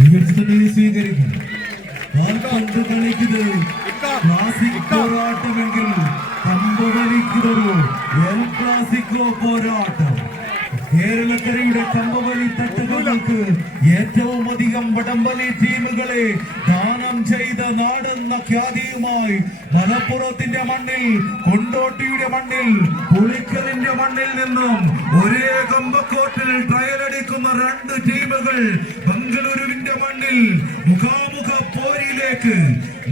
സ്വീകരിക്കും. കാൽപന്ത് കളിക്കുന്നത് ക്ലാസിക് പോരാട്ടമെങ്കിൽ പന്ത് വലിക്കുന്നതോ എൽ ക്ലാസിക്കോ പോരാട്ടം. കേരളക്കരയുടെ കമ്പവലി തട്ടുകൾക്ക് ഏറ്റവും അധികം വടംവലി ടീമുകളെ ദാനം ചെയ്ത നാടെന്ന ഖ്യാതിയുമായി മലപ്പുറത്തിന്റെ മണ്ണിൽ, കൊണ്ടോട്ടിയുടെ മണ്ണിൽ, പുളിക്കലിന്റെ മണ്ണിൽ നിന്നും ഒരേ കമ്പക്കോട്ടിൽ ട്രയലടിക്കുന്ന രണ്ട് ടീമുകൾ ബംഗളൂരുവിന്റെ മണ്ണിൽ മുഖാമുഖ പോരിലേക്ക്,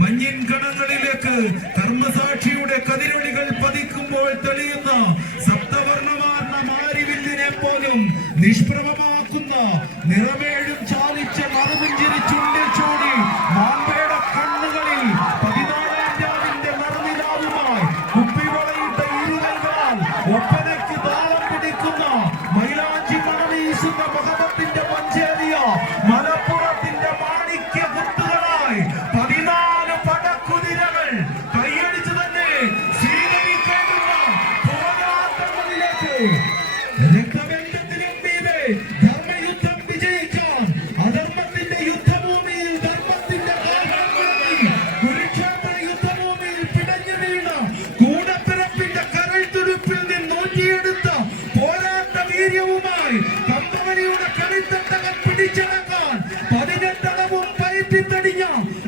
മഞ്ഞിൻ കണങ്ങളിലേക്ക് കർമ്മസാക്ഷിയുടെ കതിരൊളികൾ പതിക്കുമ്പോൾ തെളിയുന്ന സപ്തവർണ്ണമാർന്ന മാരിവില്ലിനെ പോലും നിഷ്പ്രഭമാക്കുന്ന നിറമേഴും ചാലിച്ച മറുപുഞ്ചിരി ചുണ്ടിൽ ചൂടി മാമ്പേട കണ്ണുകളിൽ 14ാം രാവിന്റെ മറുനിലാവുമായി കുപ്പിവളയിട്ട ഇരുകൈകളാൽ ഒപ്പനയ്ക്ക് താളം പിടിക്കുന്ന മൈലാഞ്ചി മണവീശുന്ന മഹബത്തിന്റെ മഞ്ചേറിയ മലപ്പുറത്തിന്റെ മാണിക്യ കുത്തുകളായി 14 പടക്കുതിരകൾ കൈയടിച്ചു തന്നെ സ്വീകരിക്കേണ്ടുന്ന പോരാട്ടങ്ങളിലേക്ക് ധർമ്മയുദ്ധം വിജയിക്കാൻ അധർമ്മത്തിന്റെ യുദ്ധഭൂമിയിൽ ധർമ്മത്തിന്റെ കുരുക്ഷേത്ര യുദ്ധഭൂമിയിൽ പിടഞ്ഞു വീണ കൂടപ്പിറപ്പിന്റെ കരൾ തുടുപ്പിൽ നിന്നൂറ്റിയെടുത്ത പോരാട്ട വീര്യവുമായി കമ്പവലിയുടെ കളിത്തട്ടകൾ പിടിച്ചടക്കാൻ 18 അളവും പയറ്റിത്തടിഞ്ഞ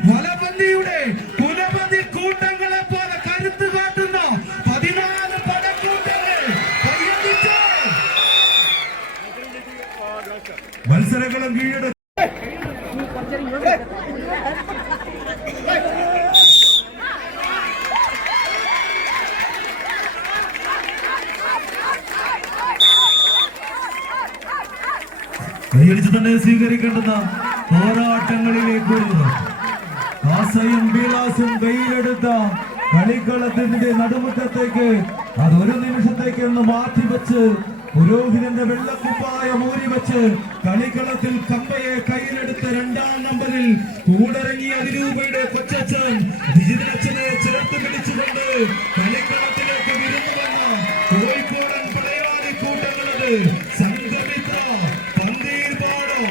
വലപല്ലിയുടെ കുലപതി കൂട്ടങ്ങളെ പോലെ കരുത്ത് കാട്ടുന്ന 14 പടക്കൂട്ടങ്ങൾ കൈയടിച്ച് മത്സരങ്ങളും കീഴടക്കി. കൈയടിച്ച് തന്നെ സ്വീകരിക്കേണ്ടുന്ന പോരാട്ടങ്ങളിലേക്ക് ആശയും വിലാസും വെയിലെടുത്ത കളിക്കളത്തിന്റെ നടുമുറ്റത്തേക്ക് അതൊരു നിമിഷത്തേക്ക് ഒന്ന് മാറ്റിവെച്ച് പുരോഹിതന്റെ വെള്ളക്കുപ്പായ മൂരി വെച്ച് കളിക്കളത്തിൽ കമ്പയെ കയ്യിലെടുത്ത 2ാം നമ്പറിൽ കൂടരങ്ങിയ അതിരൂപയുടെ കൊച്ചച്ഛൻ ഡിജിതനച്ഛനെ ചേർത്ത് പിടിച്ചുകൊണ്ട് കളിക്കളത്തിലേക്ക് വിരുന്നു വന്ന കോഴിക്കോടൻ പടയാളി കൂട്ടങ്ങളത് സംഘമിത്ര, പന്തീർപാടോ,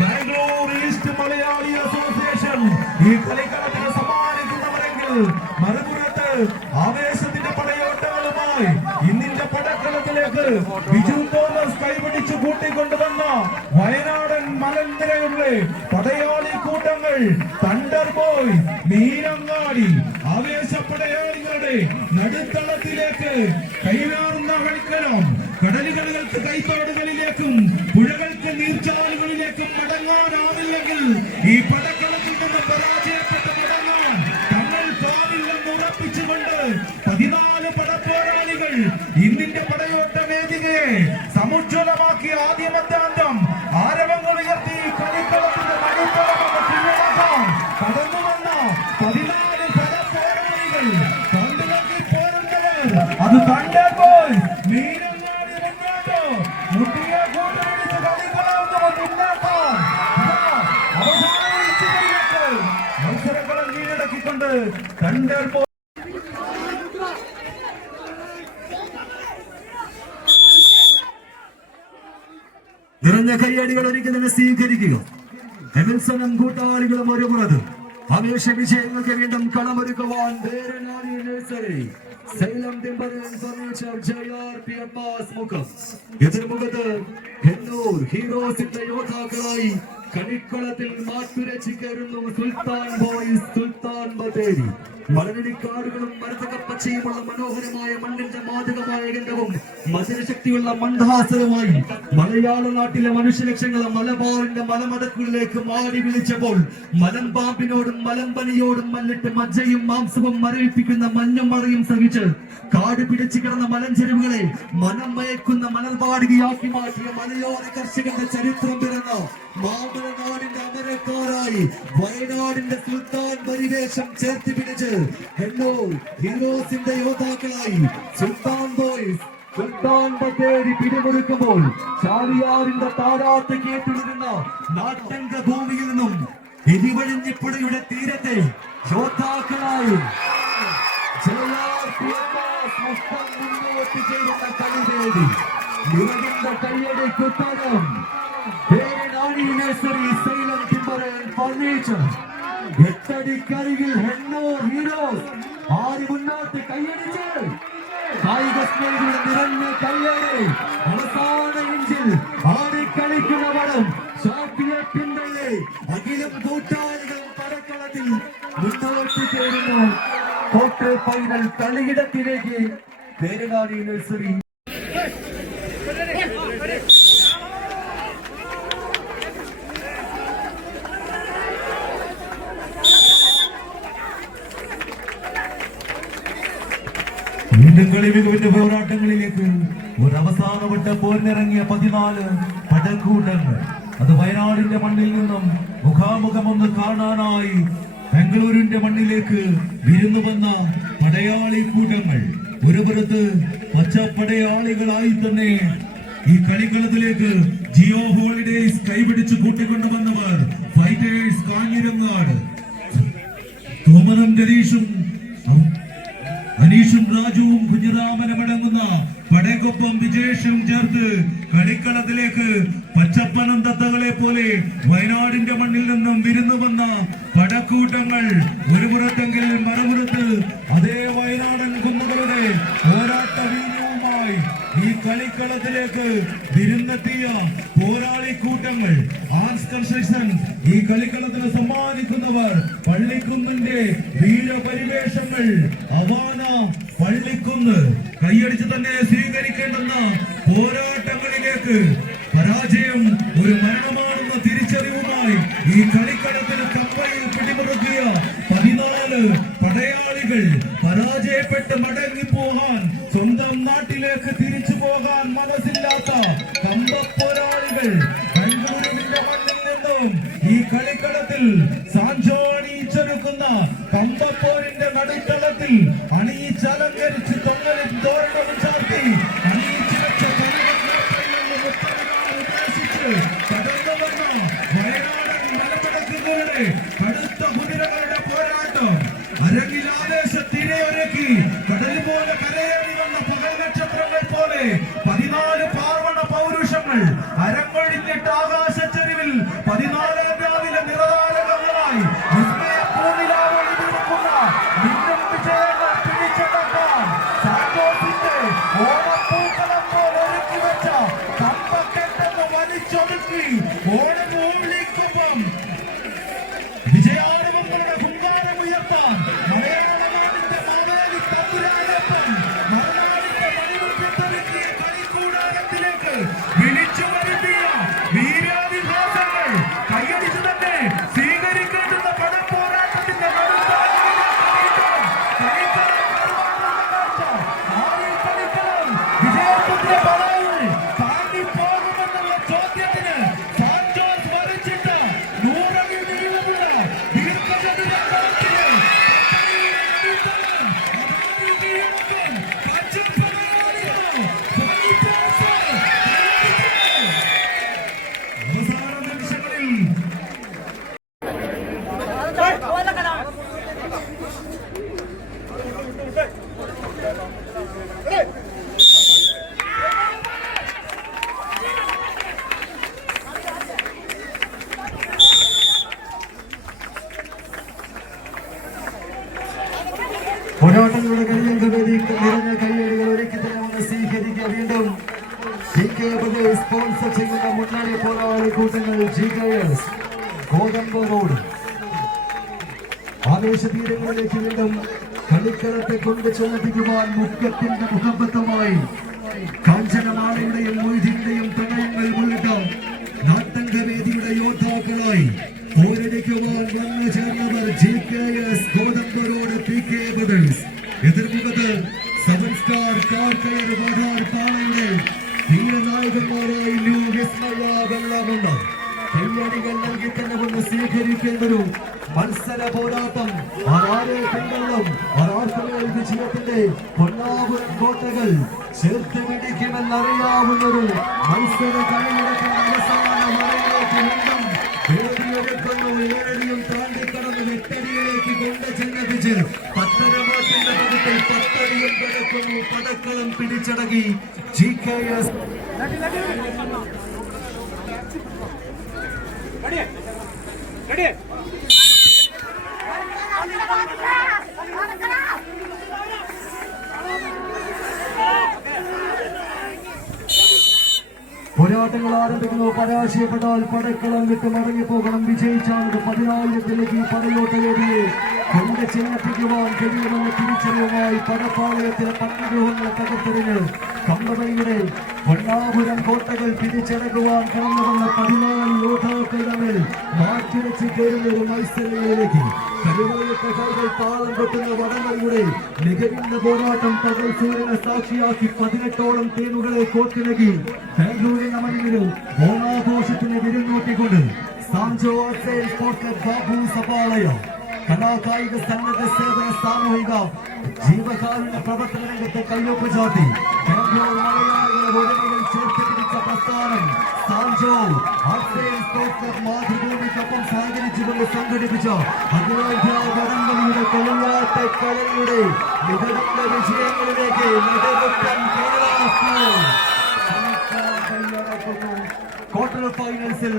ബാംഗ്ലൂർ ഈസ്റ്റ് മലയാളി അസോസിയേഷൻ ഈ കളിക്കളത്തിന് സമ്മാനിക്കുന്നവരെങ്കിൽ മറുപുറത്ത് ആവേശത്തിന്റെ പടയോട്ടങ്ങളുമായി ഇന്നിന്റെ പടക്കളത്തിലേക്ക് ബിജു തോമസ് കൈപിടിച്ചു കൂട്ടിക്കൊണ്ടുവന്ന വയനാടൻ മലനിരയുടെ പടയാളി കൂട്ടങ്ങൾ തണ്ടർ ബോയ് മീനങ്ങാടി ആവേശ പടയാളികളുടെ നടുത്തളത്തിലേക്ക് കൈമാറുന്ന കളിക്കലം കടലുകൾക്ക് കൈത്തോടുകളിലേക്കും പുഴകൾക്ക് നീർച്ചാലുകളിലേക്കും മടങ്ങാനാവില്ലെങ്കിൽ ഈ പടക്കളത്തിൽ നിന്ന് പരാജയപ്പെട്ട് മടങ്ങാൻ തങ്ങൾ കാവില്ലെന്ന് ഉറപ്പിച്ചുകൊണ്ട് 14 പടപ്പോരാളികൾ ഇന്നിന്റെ പടയോട്ട വേദികയെ സമുജ്വലമാക്കി ആദ്യമത്താന്തം ആരവങ്ങൾ ഉയർത്തി കളിക്കളത്തിന്റെ നടുത്തളമെന്ന് കീഴടക്കാൻ കടന്നു വന്ന 14 പടപ്പോരാളികൾ കണ്ടുനോക്കി പോരുന്നവർ അത് തണ്ടർ ബോയ് മീനങ്ങാടി മുന്നോട്ട് മുട്ടിയെ കൂട്ടുപിടിച്ച് കളിക്കളമെന്ന് മുന്നേറ്റാൻ അവസാനിച്ചു മത്സരങ്ങളും കീഴടക്കിക്കൊണ്ട് തണ്ടർ ബോയ് നിറഞ്ഞ കൈയടികൾ ഒരിക്കൽ തന്നെ സ്വീകരിക്കുക. എമിൽസണും കൂട്ടാളികളും ഒരു പുറത്ത് ആവേശ വിജയങ്ങൾക്ക് വീണ്ടും കളമൊരുക്കുവാൻ എതിർമുഖത്ത് കണ്ണൂർ ഹീറോസിന്റെ യോദ്ധാക്കളായി കളിക്കളത്തിൽ മാറ്റുരച്ചു കയറുന്നു സുൽത്താൻ ബോയ്സ്, സുൽത്താൻ ബത്തേരി. മലനടിക്കാടുകളും മരതകപ്പച്ചയുമുള്ള മനോഹരമായ മണ്ണിന്റെ മാതകമായ ഗന്ധവും മധുരശക്തിയുള്ള മന്ദഹാസവുമായി മലയാള നാട്ടിലെ മനുഷ്യലക്ഷങ്ങളെ മലബാറിന്റെ മലമടക്കുകളിലേക്ക് മാടി വിളിച്ചപ്പോൾ മലമ്പാമ്പിനോടും മലമ്പനിയോടും മല്ലിട്ട് മജ്ജയും മാംസവും മരവിപ്പിക്കുന്ന മഞ്ഞും മഴയും സഹിച്ച് കാട് പിടിച്ചു കിടന്ന മലഞ്ചെരുവുകളെ മനം മയക്കുന്ന മണൽപാടുകയാക്കി മാറ്റിയ മലയോര കർഷകന്റെ ചരിത്രം പിറന്ന മാമലനാടിന്റെ അമരക്കാരായി വയനാടിന്റെ സുൽത്താൻ പരിവേഷം ചേർത്ത് പിടിച്ച് കണ്ണൂർ ഹീറോസിന്റെ യോദ്ധാക്കളായി സുൽത്താൻ ബോയ്സ്, സുൽത്താൻ ബത്തേരി പിടിമുറുക്കുമ്പോൾ ചാലിയാറിന്റെ താരാട്ട് കേട്ടുണരുന്ന നാട്ടങ്ക ഭൂമിയിൽ നിന്നും എരിവഴിഞ്ഞിപ്പുഴയുടെ തീരത്തെ യോദ്ധാക്കളായി മുന്നോട്ട് ചെയ്യുന്ന കളിവേദി നിറകിന്റെ കയ്യടി കുത്തരം പേരിനാണിയിൽ nursery xylem timber and furniture എട്ടടിക്കരികിൽ ഹെണ്ണൂർ ഹീറോസ് ആര് മുന്നോട്ട് കൈയടിച്ച് കായിക സ്നേഹികളുടെ നിറഞ്ഞ കയ്യേറി അവസാന ഇഞ്ചിൽ ആടിക്കളിക്കുന്ന പടം ഷാപ്പിയപ്പിന്റെ അഖിലും കൂട്ടാളികളും പടക്കളത്തിൽ മുന്നോട്ട് ചേരുന്നു ക്വാർട്ടർ ഫൈനൽ കളിയിടത്തിലേക്ക് പേരനാടി നഴ്സറി വീണ്ടും കളി മികവിന്റെ പോരാട്ടങ്ങളിലേക്ക് ഒരു അവസാനവട്ട പോരിനിറങ്ങിയ 14 പടക്കൂട്ടങ്ങൾ അത് വയനാടിന്റെ മണ്ണിൽ നിന്നും മുഖാമുഖം ഒന്ന് കാണാനായി ബംഗളൂരുവിന്റെ മണ്ണിലേക്ക് വിരുന്നു വന്ന പടയാളി കൂട്ടങ്ങൾ. ഒരു പുറത്ത് പച്ചപ്പടയാളികളായി തന്നെ ഈ കളിക്കളത്തിലേക്ക് ജിയോ ഹോളിഡേയ്സ് കൈപിടിച്ച് കൂട്ടിക്കൊണ്ടുവന്നവർ ഫൈറ്റേഴ്സ് കാഞ്ഞിരങ്ങാട്. തോമനും രതീഷും അനീഷും രാജുവും കുഞ്ഞിറാമനും അടങ്ങുന്ന പടയൊപ്പം വിജേഷും ചേർത്ത് കളിക്കളത്തിലേക്ക് പച്ചപ്പനം തത്തകളെ പോലെ വയനാടിന്റെ മണ്ണിൽ നിന്നും വിരുന്നു വന്ന പടക്കൂട്ടങ്ങൾ. ഒരു പുറത്തെങ്കിൽ മറുപുറത്ത് അതേ വയനാടൻ കുന്നുകളുടെ പോരാട്ട വീര്യവുമായി ഈ കളിക്കളത്തിലേക്ക് വിരുന്നെത്തിയ പോരാളി കൂട്ടങ്ങൾ. ആർട്സ് കൺസ്ട്രക്ഷൻ ഈ കളിക്കളത്തിന് സമ്മാനിക്കുന്നവർ പള്ളിക്കുന്നിന്റെ വീരപരിവേഷങ്ങൾ. അവാന പള്ളിക്കുന്ന് കൈയടിച്ച് തന്നെ സ്വീകരിക്കേണ്ടുന്ന പോരാട്ടങ്ങളിലേക്ക് പരാജയം ഒരു മരണമാണെന്ന തിരിച്ചറിവുമായി ഈ കളിക്കളത്തിന് കപ്പയിൽ പിടിമുറുക്കിയ 14 പടയാളികൾ പരാജയപ്പെട്ട് മടങ്ങിപ്പോകാൻ സ്വന്തം നാട്ടിലേക്ക് തിരിച്ചു പോകാൻ മനസ്സില്ലാത്ത കമ്പപ്പോരാളികൾ ബംഗളൂരുവിന്റെ മണ്ണിൽ നിന്നും ഈ കളിക്കളത്തിൽ സാഞ്ചോണിച്ചൊരുക്കുന്ന കമ്പപ്പോരിന്റെ നടുത്തളത്തിൽ അണിയിച്ചലങ്കരിച്ച് തൊങ്ങലും തോരണവും ചാർത്തി അണിയിച്ചു വെച്ച കടന്നു വന്ന വയനാടൻ മലമടക്കുകളുടെ കടുത്ത കുതിരകളുടെ പോരാട്ടം അരങ്ങിൽ ആവേശത്തിരയൊരുക്കി കടൽ പോലെ കരയേറി വന്ന പകൽ നക്ഷത്രങ്ങൾ പോലെ 14 പാർവണ പൗരുഷങ്ങൾ അരങ്ങൊഴിഞ്ഞിട്ട് ആകാശച്ചെരിവിൽ 14 രാവിലെ നിറതാരകങ്ങളായി വിസ്മയഭൂമിലാവളി തീർക്കുന്ന മിന്നും വിജയങ്ങൾ പിടിച്ചെടുക്കാൻ സാന്റോസിന്റെ ഓണപ്പൂക്കളം പോലെ ഒരുക്കി വെച്ച കമ്പക്കെട്ടെന്ന് വലിച്ചൊതുക്കി ഓണം ഊളിക്കൊപ്പം വിജയാരവങ്ങളുടെ ഹുങ്കാരം ഉയർത്താൻ മലയാളനാടിന്റെ മാവേലി തമ്പുരാനൊപ്പം മറുനാടിന്റെ മണിമുറ്റത്തൊരുക്കിയ കളിക്കൂടാരത്തിലേക്ക് വിളിച്ചു വരുത്തിയ വീരാതിഹാസങ്ങൾ കൈയടിച്ചു തന്നെ സ്വീകരിക്കേണ്ടുന്ന പടപ്പോരാട്ടത്തിന്റെ വിജയത്തിന്റെ പടയിൽ താണ്ടിപ്പോകുമെന്നുള്ള ചോദ്യത്തിന് സാന്റോസ് വരച്ചിട്ട് 100 അടി നീളമുള്ള ദീർഘചതുരാകൃതിയിലെ അവസാന നിമിഷങ്ങളിൽ പോരാട്ടങ്ങളുടെ കളിയങ്ക വേദിക്ക് നിറഞ്ഞ കയ്യടികൾ ഒരുക്കി തരാമെന്ന് സ്വീകരിക്കുക. വീണ്ടും സ്പോൺസർ ചെയ്യുന്ന മുന്നണി പോരാളി കൂട്ടങ്ങൾ GKS ഗോതമ്പ് റോഡ്. ആവേശതീരങ്ങളിലേക്ക് വീണ്ടും കളിക്കളത്തെ കൊണ്ട് ചെന്നെത്തിക്കുവാൻ മുഖ്യത്തിന്റെ മുഖബദ്ധമായി കാഞ്ചനമാലയുടെയും മൊയ്തീന്റെയും തടയങ്ങൾ മുന്നിട്ട നാട്ടങ്കവേദിയുടെ യോദ്ധാക്കളായി പോരടിക്കുവാൻ വന്നു ചേർന്നവർ GKS Gothambu road PK brothers. എതിർമുഖത്ത് 7 സ്റ്റാർ കാർ കയർ വടാർ പാളയുടെ ധീരനായകന്മാരായി ന്യൂ വിസ്മയ വെള്ളമുള്ള കയ്യടികൾ നൽകി തന്നെ കൊണ്ട് സ്വീകരിക്കേണ്ടൊരു മത്സര പോരാട്ടം. ആരാരെ പിന്തള്ളും, ആർക്കുമേൽ വിജയത്തിന്റെ പൊന്നാപുരം കോട്ടകൾ ചേർത്ത് പിടിക്കുമെന്നറിയാവുന്നൊരു മത്സര കളിയിടത്തിന്റെ അവസാന മറയിലേക്ക് വീണ്ടും വേദിയൊരുക്കുന്നു. 7 അടിയും താണ്ടിക്കടന്ന് 8 അടിയിലേക്ക് കൊണ്ട് ചെന്നെത്തിച്ച് 10 വോട്ടിന്റെ പതിപ്പിൽ 10 അടിയും കിടക്കുന്നു. പടക്കളം പിടിച്ചടക്കി GKS. പോരാട്ടങ്ങൾ ആരംഭിക്കുന്നു. പരാജയപ്പെട്ടാൽ പടക്കളം വിട്ട് മടങ്ങിപ്പോകണം. വിജയിച്ചാൽ 10,000-ലേക്ക് പടയോട്ടവേദിയെ കൊണ്ട് ചെന്നപ്പിക്കുവാൻ കഴിയുമെന്ന തിരിച്ചറിവുമായി പടപ്പാളയത്തിലെ പട്ടഗ്രഹങ്ങളെ തകർത്തെറിഞ്ഞ് കമ്പനിയുടെ പൊന്നാപുരം കോട്ടകൾ പിടിച്ചടക്കുവാൻ കടന്നുവന്ന 14 യോദ്ധാക്കൾ തമ്മിൽ മാറ്റിവെച്ച് കയറുന്ന ഒരു മത്സരങ്ങളിലേക്ക് കരുവളയത്തെ കൈകൾ താളം കൊട്ടുന്ന വടങ്ങളുടെ മികവിന്റെ പോരാട്ടം പകൽ സൂര്യനെ സാക്ഷിയാക്കി 18ഓളം ടീമുകളെ കോട്ടിലകി ബാംഗ്ലൂരിന് മണ്ണിലും ഓണാഘോഷത്തിന് വിരുന്നൂട്ടിക്കൊണ്ട് സാൻജോ സ്പോർട്സ് ക്ലബ് ബാബു സഭാലയം കലാകായിക സന്നദ്ധ സേവന സാമൂഹിക ജീവകാരുണ്യ പ്രവർത്തന രംഗത്തെ കയ്യൊപ്പ് ചാർത്തി ബാംഗ്ലൂർ മലയാളികളെ ഒരേകൾ ചേർത്ത് പിടിച്ച പ്രസ്ഥാനം സാൻജോ സ്പോർട്സ് ക്ലബ് മാതൃഭൂമിക്കൊപ്പം സഹകരിച്ചുകൊണ്ട് സംഘടിപ്പിച്ച അഖിലേന്ത്യാ വടംവലിയുടെ കളിയാട്ട കളരിയുടെ മികവിന്റെ വിജയങ്ങളിലേക്ക് നെടുമുറ്റം കേരള ക്വാർട്ടർ ഫൈനൽസിൽ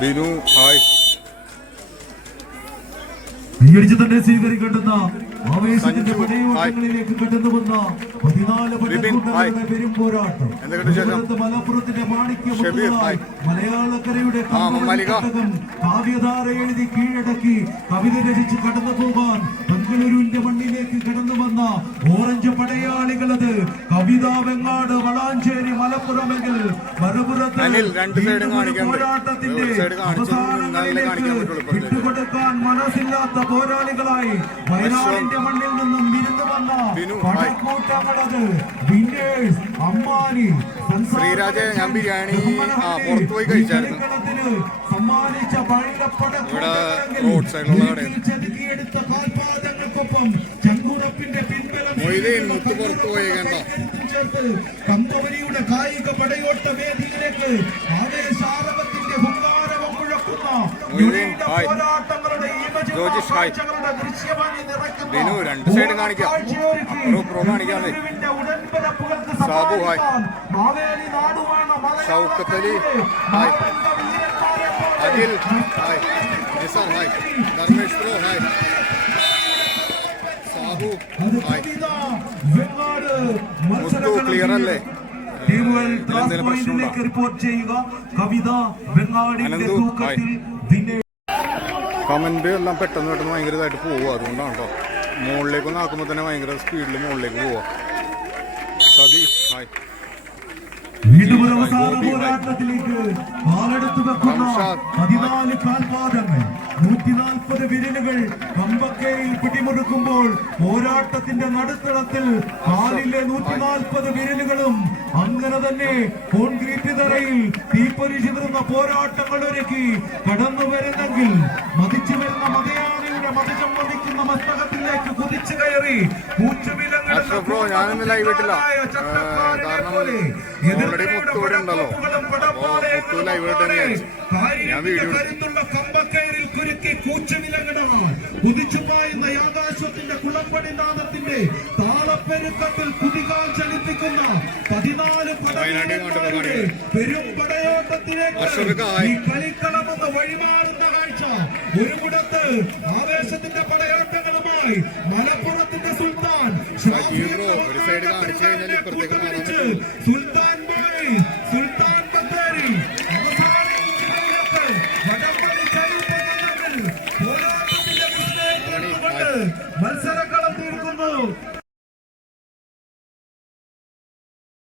ബിനു ഹായ് സ്വീകരിച്ചു തന്നെ സ്വീകരിക്കേണ്ടുന്ന ആവേശത്തിന്റെ പടയോട്ടങ്ങളിലേക്ക് കടന്നു വന്ന 14 പടക്കൂട്ടങ്ങളുടെ പെരും പോരാട്ടം. മലപ്പുറത്തിന്റെ മാണിക്യമുത്തുകളായി മലയാളക്കരയുടെ കമ്പകം കാവ്യധാര എഴുതി കീഴടക്കി കവിത രചിച്ച് കടന്നു പോകാൻ ബംഗളൂരുവിന്റെ മണ്ണിലേക്ക് കടന്നു വന്ന ഓറഞ്ച് പടയാളികളത് കവിത വെങ്ങാട് വളാഞ്ചേരി മലപ്പുറമെങ്കിൽ മറുപുറത്ത് പോരാട്ടത്തിന്റെ അവസാനങ്ങളിലേക്ക് വിട്ടുകൊടുക്കാൻ മനസ്സില്ലാത്ത പോരാളികളായി വയനാടിന്റെ മണ്ണിൽ നിന്നും വിരുന്നു വന്ന പടക്കൂട്ടങ്ങളത് വിന്നേഴ്സ് അമ്പാനി ശ്രീരാജ് ഞാൻ ബിരിയാണി പുറത്തു പോയി കഴിച്ചായിരുന്നു. സമ്മാനിച്ച റോഡ് സൈഡിലുള്ള ചെതുക്കിയെടുത്ത കാൽപാദങ്ങൾക്കൊപ്പം ചങ്കുറപ്പിന്റെ പിൻബലം പുറത്തു പോയി ചേർത്ത് കമ്പവരിയുടെ കായിക പടയോട്ട വേദിയിലേക്ക് ആവേശാരവത്തിന്റെ ഹുങ്കാരവം മുഴക്കുന്ന പോരാട്ടങ്ങളുടെ ബിനു രണ്ട് സൈഡും കാണിക്കാം. പ്രോ കാണിക്കാതെ Sabu hi, Shoukath Ali hi, Akhil hi, Nisar hi, Dharmesh bro hi, Sabu hi. Muthu clear അല്ലേ? എന്തെങ്കിലും പ്രശ്നമുണ്ടോ? റിപ്പോർട്ട് ചെയ്യുക. കവിത വെങ്ങാടിന്റെ തൂക്കത്തിൽ കമന്റ് എല്ലാം പെട്ടെന്ന് ഭയങ്കരമായിട്ട് പോവുക. അതുകൊണ്ടാണ് കേട്ടോ. മുകളിലേക്കൊന്ന് ആക്കുമ്പോൾ തന്നെ ഭയങ്കര സ്പീഡിൽ മുകളിലേക്ക് പോവുക. സതീഷ് ഹായ്. വീണ്ടും ഒരു അവസാന പോരാട്ടത്തിലേക്ക് കാലെടുത്ത് വെക്കുന്ന 14 കാൽപാദങ്ങൾ 140 വിരലുകൾ പമ്പക്കയിൽ പിടിമുറുക്കുമ്പോൾ പോരാട്ടത്തിന്റെ നടുത്തളത്തിൽ കാലിലെ 140 വിരലുകളും അങ്ങനെ തന്നെ കോൺക്രീറ്റ് തറയിൽ തീപ്പൊരി ചിതറുന്ന പോരാട്ടങ്ങൾ ഒരുക്കി കടന്നു വരുന്നെങ്കിൽ മതിച്ചു വരുന്ന മതയാനയുടെ മതജം വധിക്കുന്ന മസ്തകത്തിലേക്ക് കുതിച്ചു കയറി ഞാനൊന്നും ലൈവ് ഇട്ടില്ല. കാരണം ഓൾറെഡി മുത്തു ഇവിടെ ഉണ്ടല്ലോ. മുത്തു ലൈവ് ഇട്ടെന്ന് ഞാൻ വീഡിയോ കമ്പക്കയറിൽ കുരുക്കി കൂച്ചുവിലങ്ങിടാൻ കുതിച്ചുപായുന്ന ആകാശത്തിന്റെ കുളമ്പടിനാദത്തിന്റെ താളപ്പെരുക്കത്തിൽ കുതികാൽ ചലിപ്പിക്കുന്ന 14 പടകളുടെ പെരും പടയോട്ടത്തിലേക്ക് ഈ കളിക്കളമെന്ന് വഴിമാറുന്ന കാഴ്ച. ഒരു മുടത്ത് ആവേശത്തിന്റെ പടയോട്ടങ്ങളുമായി മലപ്പുറത്തിന്റെ സുൽത്താൻ ഒരു സൈഡ് കാണിച്ചു കഴിഞ്ഞാൽ ഇപ്പുറത്തേക്ക് മാറാൻ സുൽത്താൻ